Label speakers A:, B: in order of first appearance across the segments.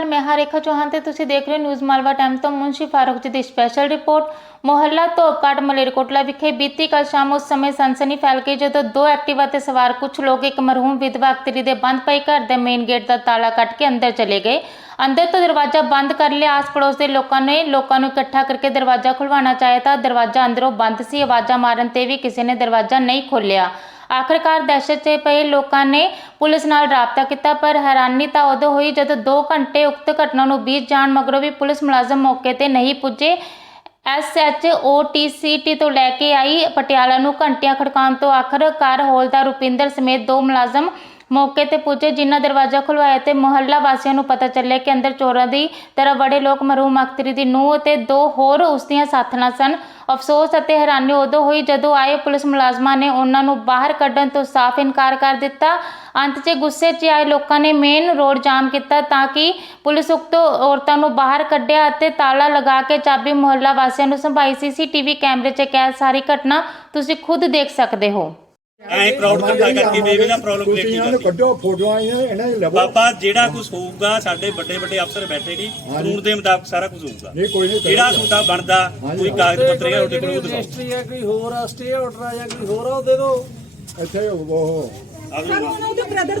A: ਅਕਾਲ ਮੈਂ ਹਾਂ ਰੇਖਾ ਚੌਹਾਨ ਤੇ ਤੁਸੀਂ ਦੇਖ ਰਹੇ ਹੋ ਨਿਊਜ਼ ਮਾਲਵਾ ਟਾਈਮ ਤੋਂ ਮੁੰਸ਼ੀ ਫਾਰੂਕ ਜੀ ਦੀ ਸਪੈਸ਼ਲ ਰਿਪੋਰਟ ਮੁਹੱਲਾ ਧੋਪਕਾਟ ਮਲੇਰਕੋਟਲਾ ਵਿਖੇ ਬੀਤੀ ਕੱਲ ਸ਼ਾਮ ਉਸ ਸਮੇਂ ਸਨਸਨੀ ਫੈਲ ਗਈ ਜਦੋਂ ਦੋ ਐਕਟਿਵਾ ਤੇ ਸਵਾਰ ਕੁਝ ਲੋਕ ਇੱਕ ਮਰਹੂਮ ਵਿਧਵਾ ਇਸਤਰੀ ਦੇ ਬੰਦ ਪਏ ਘਰ ਦੇ ਮੇਨ ਗੇਟ ਦਾ ਤਾਲਾ ਕੱਟ ਕੇ ਅੰਦਰ ਚਲੇ ਗਏ ਅੰਦਰ ਤੋਂ ਦਰਵਾਜ਼ਾ ਬੰਦ ਕਰ ਲਿਆ ਆਸ ਪੜੋਸ ਦੇ ਲੋਕਾਂ ਨੇ ਲੋਕਾਂ ਨੂੰ ਇਕੱਠਾ ਕਰਕੇ ਦਰਵਾਜ਼ਾ ਖੁਲਵਾਉਣਾ ਚਾਹਿਆ ਤਾਂ ਦਰਵਾਜ਼ਾ ਅੰਦਰੋਂ ਬੰਦ ਸੀ ਆਵਾਜ਼ਾਂ ਮਾਰਨ ਤੇ ਵੀ ਕਿਸੇ ਨੇ ਦਰਵਾਜ਼ਾ ਨਹੀਂ ਖੋਲ੍ਹਿਆ ਆਖਰਕਾਰ ਦਹਿਸ਼ਤ 'ਚ ਪਏ ਲੋਕਾਂ ਨੇ ਪੁਲਿਸ ਨਾਲ ਰਾਬਤਾ ਕੀਤਾ, ਪਰ ਹੈਰਾਨੀ ਤਾਂ ਉਦੋਂ ਹੋਈ ਜਦੋਂ 2 ਘੰਟੇ ਉਕਤ ਘਟਨਾ ਨੂੰ ਬੀਤ ਜਾਣ ਮਗਰੋਂ ਵੀ ਪੁਲਿਸ ਮੁਲਾਜ਼ਮ ਮੌਕੇ ਤੇ ਨਹੀਂ ਪੁੱਜੇ। ਐਸਐਚਓਟੀਸੀਟੀ ਤੋਂ ਲੈ ਕੇ ਆਈ ਪਟਿਆਲਾ ਨੂੰ ਘੰਟਿਆਂ ਖੜਕਾਉਣ ਤੋਂ ਆਖਰਕਾਰ ਹੌਲਦਾਰ ਰੁਪਿੰਦਰ ਸਮੇਤ ਦੋ ਮੁਲਾਜ਼ਮ ਮੌਕੇ ਤੇ ਪੁੱਜੇ, ਜਿਨ੍ਹਾਂ ਦਰਵਾਜ਼ਾ ਖੁਲਵਾਇਆ ਤੇ ਮੁਹੱਲਾ ਵਾਸੀਆਂ ਨੂੰ ਪਤਾ ਚੱਲਿਆ ਕਿ ਅੰਦਰ ਚੋਰਾਂ ਦੀ ਤਰ੍ਹਾਂ ਬੜੇ ਲੋਕ ਮਰਹੂਮ ਅਖਤਰੀ ਦੀ ਨੂੰਹ ਅਤੇ ਦੋ ਹੋਰ ਉਸ ਦੀਆਂ ਸਾਥਣਾਂ ਸਨ। ਅਫਸੋਸ ਅਤੇ ਹੈਰਾਨੀ ਉਦੋਂ ਹੋਈ ਜਦੋਂ ਆਏ ਪੁਲਿਸ ਮੁਲਾਜ਼ਮਾਂ ਨੇ ਉਹਨਾਂ ਨੂੰ ਬਾਹਰ ਕੱਢਣ ਤੋਂ ਸਾਫ਼ ਇਨਕਾਰ ਕਰ ਦਿੱਤਾ। ਅੰਤ 'ਚ ਗੁੱਸੇ 'ਚ ਆਏ ਲੋਕਾਂ ਨੇ ਮੇਨ ਰੋਡ ਜਾਮ ਕੀਤਾ ਤਾਂ ਕਿ ਪੁਲਿਸ ਉਕਤ ਔਰਤਾਂ ਨੂੰ ਬਾਹਰ ਕੱਢਿਆ ਅਤੇ ਤਾਲਾ ਲਗਾ ਕੇ ਚਾਬੀ ਮੁਹੱਲਾ ਵਾਸੀਆਂ ਨੂੰ ਸੰਭਾਈ। ਸੀਸੀਟੀਵੀ ਕੈਮਰੇ 'ਚ ਕੈਦ ਸਾਰੀ ਘਟਨਾ ਤੁਸੀਂ ਖੁਦ ਦੇਖ ਸਕਦੇ ਹੋ।
B: ਐ ਪ੍ਰਾਊਡ ਕਰਦਾ ਕਰਕੇ ਬੇਬੀ ਨਾਲ ਪ੍ਰੋਬਲਮ ਕ੍ਰੀਏਟ ਤੁਸੀਂ
C: ਇਹਨਾਂ ਨੂੰ ਕੀਤੀ। ਫੋਟੋਆਂ ਆਈਆਂ ਇਹਨਾਂ ਦੇ ਲੱਭੋ।
B: ਬਾਬਾ ਜਿਹੜਾ ਕੁਝ ਹੋਊਗਾ ਸਾਡੇ ਵੱਡੇ ਵੱਡੇ ਅਫਸਰ ਬੈਠੇ ਨੇ ਕਾਨੂੰਨ ਦੇ ਮੁਤਾਬਕ ਸਾਰਾ ਕੁਝ ਹੋਊਗਾ।
C: ਨਹੀਂ ਕੋਈ ਨਹੀਂ
B: ਜਿਹੜਾ ਤੁਹਾਡਾ ਬਣਦਾ ਕੋਈ ਕਾਗਜ਼ ਪੱਤਰ ਹੈ ਉਹਦੇ ਕੋਲ ਉਹ ਦਿਖਾਓ।
D: ਰਜਿਸਟਰੀ ਹੈ ਕੋਈ ਹੋਰ ਆ ਸਟੇ ਆਰਡਰ ਆ ਜਾਂ ਕੋਈ ਹੋਰ ਆ ਉਹ ਦੇ ਦਿਓ।
C: ਇੱਥੇ ਉਹ
E: ਅਗਲੀ ਵਾਰ। ਬ੍ਰਦਰ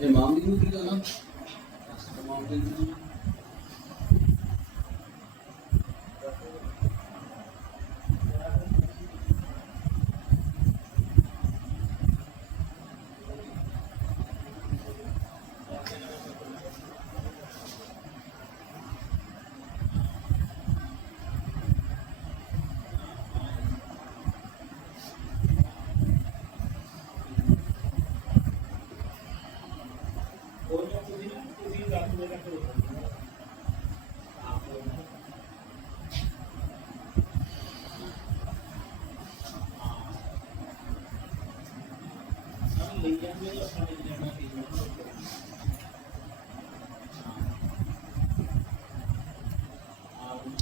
E: ਇਹ ਮਾਮਲੇ ਨੂੰ ਕੀ ਕਰਨਾ ਮਾਮਲੇ ਨੂੰ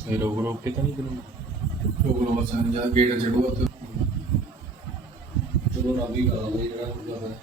F: ਇਹ ਰੋਗ ਰੋਗ ਕੇ ਤਾਂ ਨਹੀਂ ਕਰੂੰਗਾ।
E: ਰੋਗ ਰੋਗ ਸਾਨ ਜਾਂ ਗੇਟ ਚੜੂਗਾ ਤੇ ਚਲੋ ਰਾਬੀ ਕਰਾ ਲਈ ਜਿਹੜਾ ਹੁੰਦਾ ਹੈ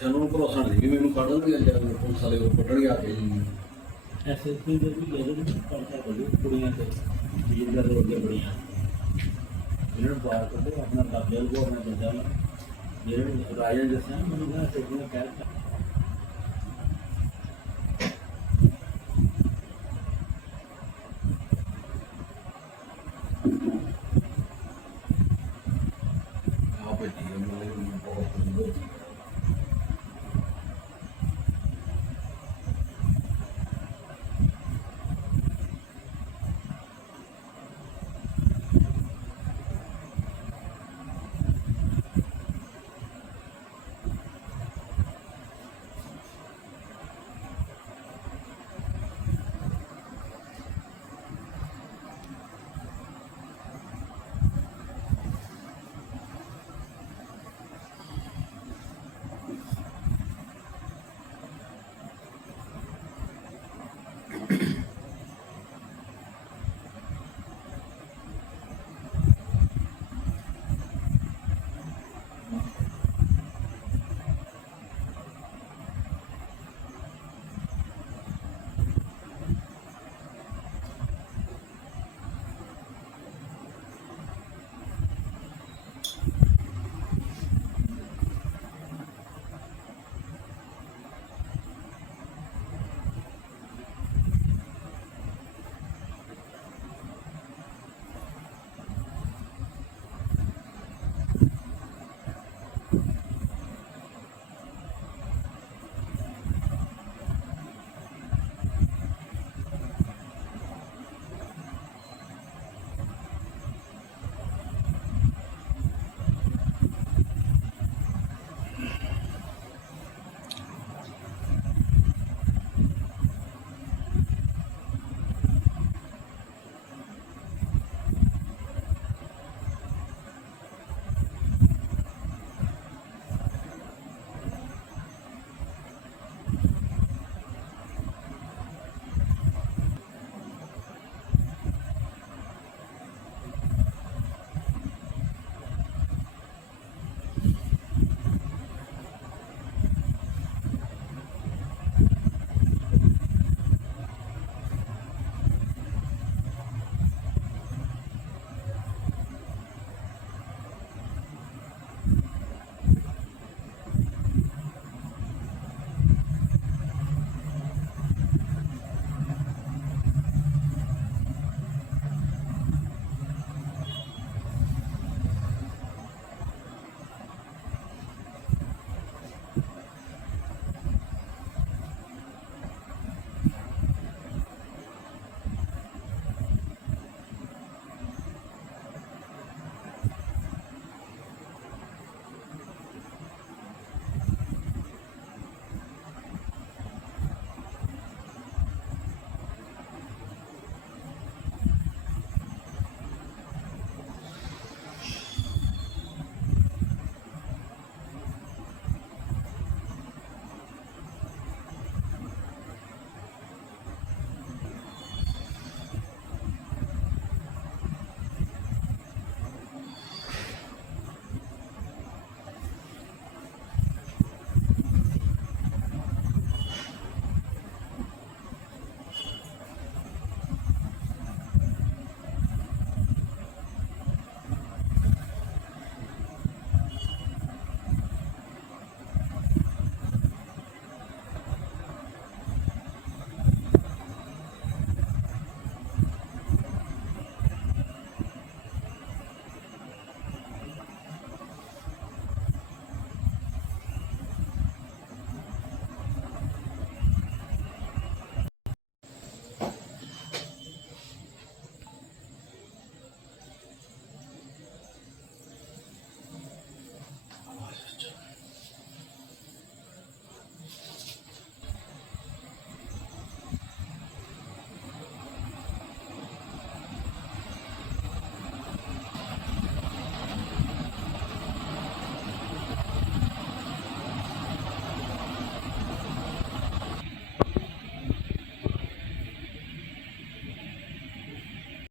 G: ਚਲੋ ਭਰੋਸਾ ਨਹੀਂ ਵੀ ਮੈਨੂੰ ਕੱਢਣਗੇ ਜਾਂ ਪੁਲਿਸ ਵਾਲੇ ਉਹ ਕੱਢਣਗੇ ਆ ਕੇ ਜੀ।
E: ਐਸਐਸਪੀ ਦੇ ਵੀ ਜਦੋਂ ਕੰਟੈਕਟ ਕੁੜੀਆਂ ਤੇ ਜੀਂਦਰ ਦੇ ਅੱਗੇ ਬੜੀਆਂ। ਇਹਨਾਂ ਨੂੰ ਬਾਹਰ ਕੱਢੋ, ਆਪਣਾ ਕਾਬਿਲ ਕੋ ਆਪਣਾ ਬੰਦਾ ਜਿਹੜੇ ਰਾਜਾ ਜਸਾਂ ਮੈਨੂੰ ਨਾ ਸੋਚਣਾ